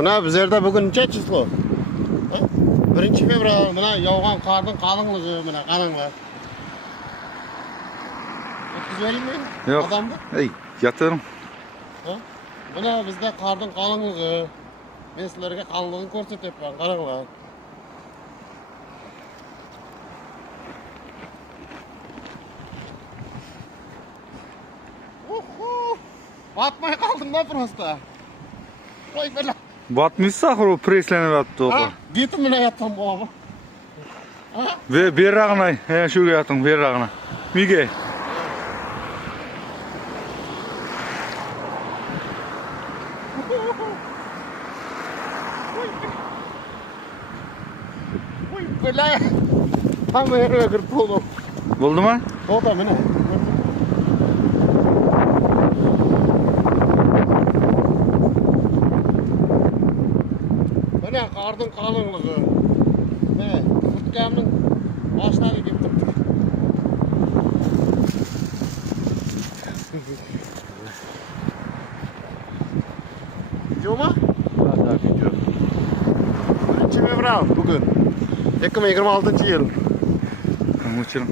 Buna bizlerde bugün neçe çislo? 1 fevral, buna yağgan karın kalınlığı, buna kanın var. Ötküzeyim mi? Yok. Adamdı. Ey, yatırım. Buna bizde karın kalınlığı. Ben sizlerge kalınlığını ko'rsatib ben, qaranglar. Batmay kaldım da prosta. Koy böyle. Batmışsa o preslenip yattı o. Betim bile yattım bu ama. Ve berragına, he şuraya yatın berragına. Mige. Koy böyle. Tam yere girip oldu. Oldu mu? O da mene. Mene karın kalınlığı. Mene tutkamın başları gibi tuttu. Video mu? Hadi video. 1 fevral bugün. 2026 yıl. Uçurum.